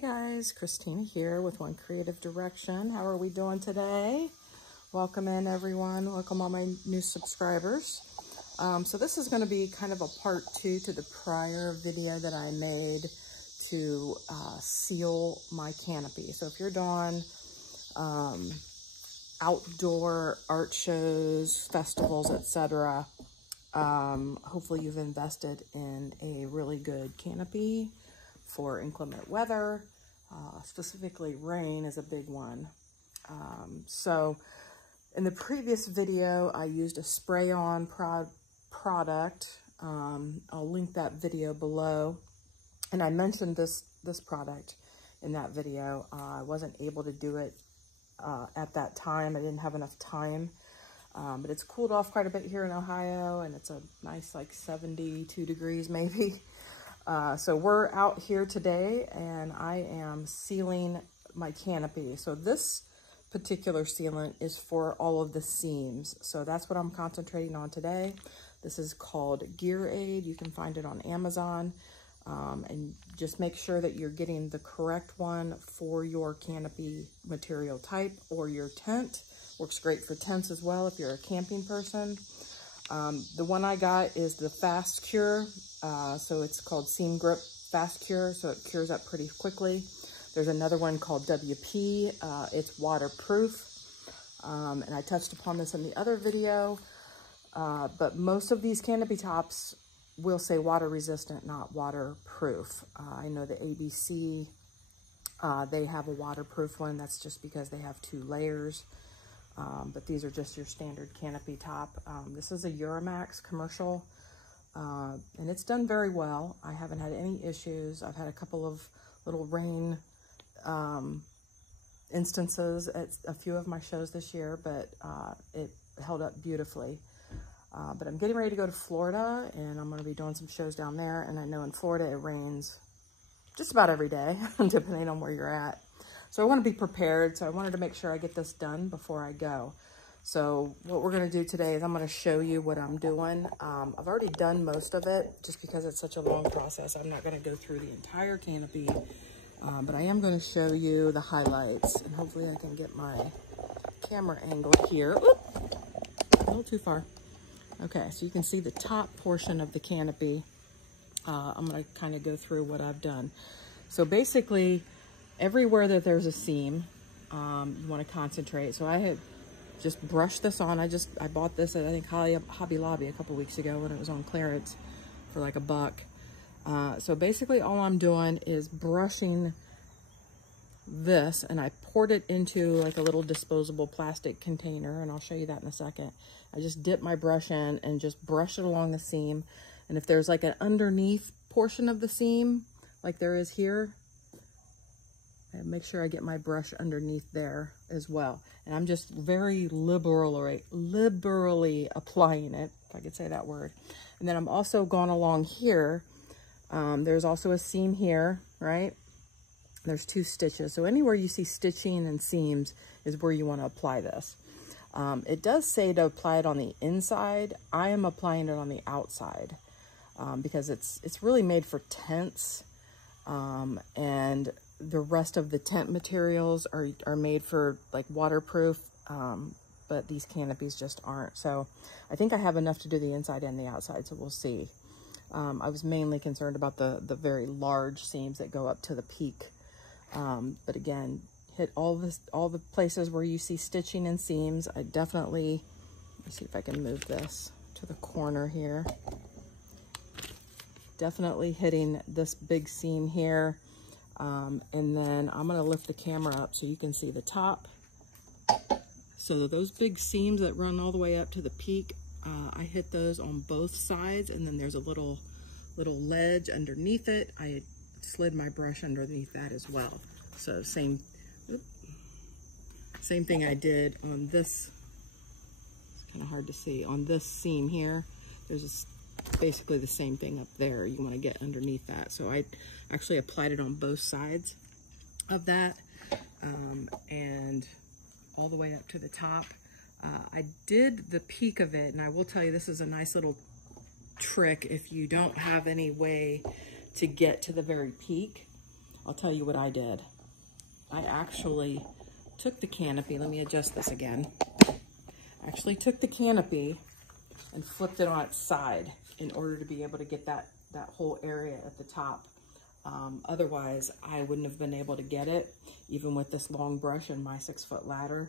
Hey guys, Christina here with One Creative Direction. How are we doing today? Welcome in everyone. Welcome all my new subscribers. So this is going to be kind of a part 2 to the prior video that I made to seal my canopy. So if you're doing outdoor art shows, festivals, etc., hopefully you've invested in a really good canopy for inclement weather. Specifically rain is a big one. So in the previous video I used a spray-on product. I'll link that video below, and I mentioned this product in that video. I wasn't able to do it at that time. I didn't have enough time. But it's cooled off quite a bit here in Ohio, and it's a nice like 72 degrees maybe. So we're out here today and I am sealing my canopy. So this particular sealant is for all of the seams. So that's what I'm concentrating on today. This is called Gear Aid. You can find it on Amazon. And just make sure that you're getting the correct one for your canopy material type or your tent. Works great for tents as well if you're a camping person. The one I got is the Fast Cure. So it's called Seam Grip Fast Cure, so it cures up pretty quickly. There's another one called WP. It's waterproof. And I touched upon this in the other video. But most of these canopy tops will say water resistant, not waterproof. I know the ABC, they have a waterproof one. That's just because they have 2 layers. But these are just your standard canopy top. This is a Euramax commercial, and it's done very well. I haven't had any issues. I've had a couple of little rain instances at a few of my shows this year, but it held up beautifully. But I'm getting ready to go to Florida, and I'm going to be doing some shows down there. And I know in Florida it rains just about every day, depending on where you're at. So I want to be prepared, so I wanted to make sure I get this done before I go. So what we're going to do today is I'm going to show you what I'm doing. I've already done most of it just because it's such a long process. I'm not going to go through the entire canopy, but I am going to show you the highlights, and hopefully I can get my camera angle here. Oop, a little too far. Okay, so you can see the top portion of the canopy. I'm going to kind of go through what I've done. So basically, everywhere that there's a seam, you want to concentrate. So I had just brushed this on. I bought this at, I think, Hobby Lobby a couple weeks ago when it was on clearance for like $1. So basically all I'm doing is brushing this, and I poured it into like a little disposable plastic container, and I'll show you that in a second. I just dip my brush in and just brush it along the seam. And if there's like an underneath portion of the seam, like there is here, and make sure I get my brush underneath there as well. And I'm just very liberally applying it, if I could say that word. And then I'm also going along here. There's also a seam here, right? There's 2 stitches. So anywhere you see stitching and seams is where you want to apply this. It does say to apply it on the inside. I am applying it on the outside because it's really made for tents, and the rest of the tent materials are made for like waterproof, but these canopies just aren't. So I think I have enough to do the inside and the outside, so we'll see. I was mainly concerned about the very large seams that go up to the peak. But again, hit all the places where you see stitching and seams. I definitely, let's see if I can move this to the corner here. Definitely hitting this big seam here. And then I'm going to lift the camera up so you can see the top. So those big seams that run all the way up to the peak, I hit those on both sides, and then there's a little ledge underneath it. I slid my brush underneath that as well. So same thing I did on this. It's kind of hard to see on this seam here. There's basically the same thing up there. You want to get underneath that. So I actually applied it on both sides of that, and all the way up to the top. I did the peak of it, and I will tell you, this is a nice little trick if you don't have any way to get to the very peak. I'll tell you what I did. I actually took the canopy, let me adjust this again. I actually took the canopy and flipped it on its side in order to be able to get that whole area at the top. Otherwise, I wouldn't have been able to get it, even with this long brush and my 6-foot ladder.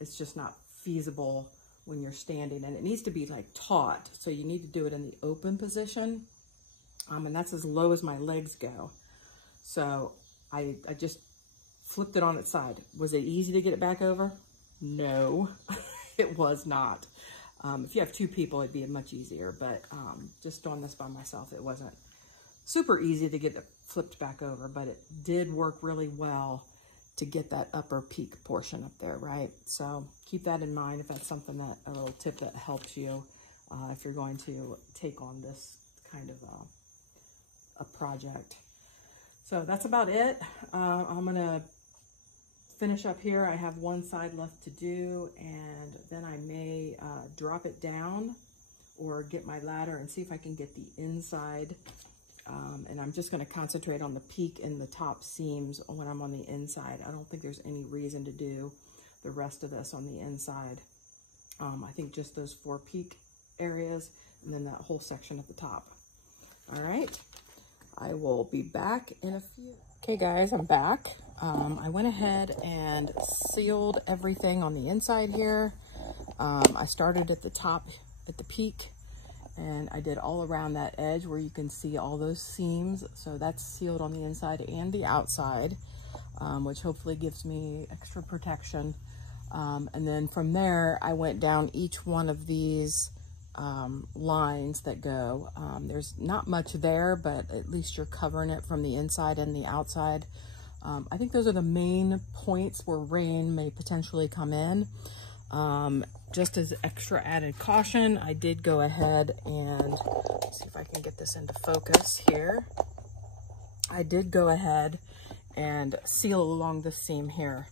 It's just not feasible when you're standing, and it needs to be like taut. So you need to do it in the open position. And that's as low as my legs go. So I just flipped it on its side. Was it easy to get it back over? No, it was not. If you have 2 people, it'd be much easier, but just doing this by myself, it wasn't super easy to get it flipped back over, but it did work really well to get that upper peak portion up there, right? So keep that in mind if that's something that, a little tip that helps you if you're going to take on this kind of a project. So that's about it. I'm gonna finish up here. I have one side left to do, and then I may drop it down or get my ladder and see if I can get the inside. And I'm just going to concentrate on the peak and the top seams when I'm on the inside. I don't think there's any reason to do the rest of this on the inside. I think just those 4 peak areas and then that whole section at the top. All right, I will be back in a few. Okay guys, I'm back. I went ahead and sealed everything on the inside here. I started at the top, at the peak, and I did all around that edge where you can see all those seams. So that's sealed on the inside and the outside, which hopefully gives me extra protection. And then from there, I went down each one of these lines that go. There's not much there, but at least you're covering it from the inside and the outside. I think those are the main points where rain may potentially come in. Just as extra added caution, I did go ahead and, let's see if I can get this into focus here. I did go ahead and seal along the seam here.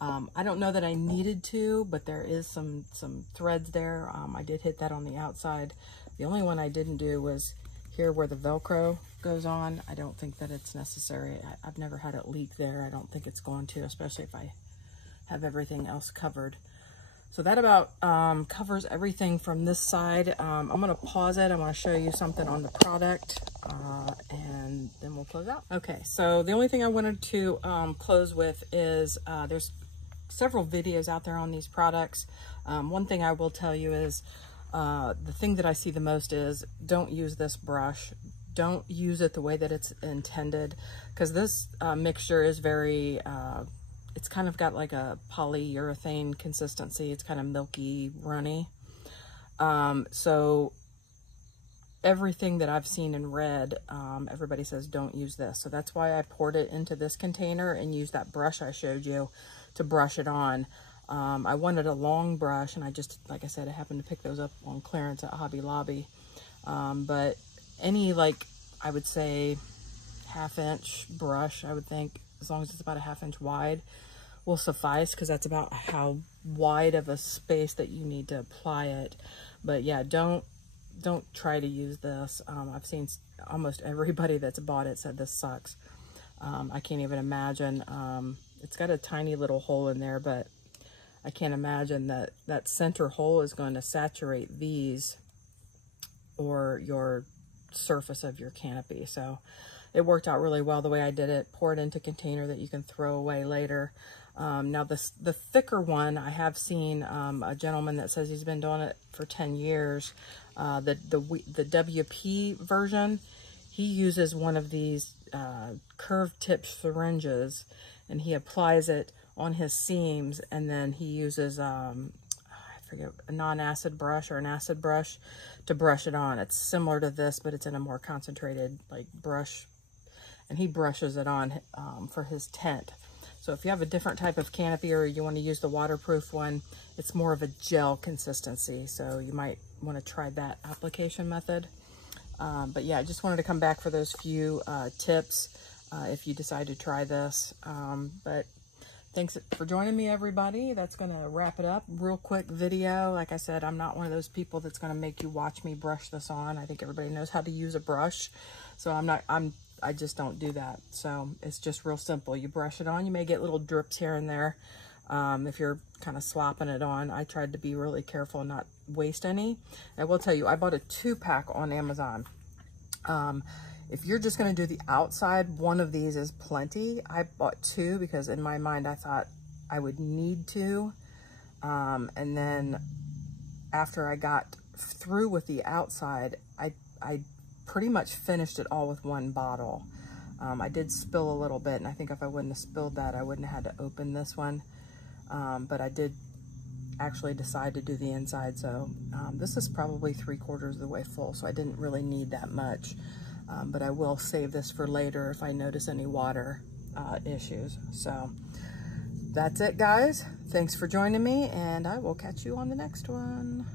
I don't know that I needed to, but there is some threads there. I did hit that on the outside. The only one I didn't do was here where the Velcro goes on. I don't think that it's necessary. I've never had it leak there. I don't think it's going to, especially if I have everything else covered. So that about covers everything from this side. I'm going to pause it. I want to show you something on the product, and then we'll close out. Okay, so the only thing I wanted to close with is there's several videos out there on these products. One thing I will tell you is the thing that I see the most is don't use this brush. Don't use it the way that it's intended, because this mixture is very... it's kind of got like a polyurethane consistency. It's kind of milky, runny. So everything that I've seen and read, everybody says don't use this. So that's why I poured it into this container and used that brush I showed you to brush it on. I wanted a long brush, and I just, like I said, I happened to pick those up on clearance at Hobby Lobby. But any, like, I would say 1/2 inch brush, I would think, as long as it's about a 1/2 inch wide, will suffice, because that's about how wide of a space that you need to apply it. But yeah, don't try to use this. I've seen almost everybody that's bought it said this sucks. I can't even imagine. It's got a tiny little hole in there, but I can't imagine that that center hole is going to saturate these or your surface of your canopy. So it worked out really well the way I did it. Pour it into a container that you can throw away later. Now the thicker one, I have seen a gentleman that says he's been doing it for 10 years. The WP version, he uses one of these curved tip syringes, and he applies it on his seams, and then he uses I forget, a non-acid brush or an acid brush to brush it on. It's similar to this, but it's in a more concentrated like brush, and he brushes it on for his tent. So if you have a different type of canopy, or you want to use the waterproof one, it's more of a gel consistency. So you might want to try that application method. But yeah, I just wanted to come back for those few tips if you decide to try this. But thanks for joining me, everybody. That's going to wrap it up. Real quick video. Like I said, I'm not one of those people that's going to make you watch me brush this on. I think everybody knows how to use a brush. So I'm I just don't do that. So it's just real simple. You brush it on. You may get little drips here and there if you're kind of slopping it on. I tried to be really careful and not waste any. I will tell you, I bought a 2-pack on Amazon. If you're just going to do the outside, one of these is plenty. I bought 2 because in my mind I thought I would need 2. And then after I got through with the outside, I pretty much finished it all with 1 bottle. I did spill a little bit, and I think if I wouldn't have spilled that, I wouldn't have had to open this one. But I did actually decide to do the inside, so this is probably 3/4 of the way full, so I didn't really need that much. But I will save this for later if I notice any water issues. So that's it, guys. Thanks for joining me, and I will catch you on the next one.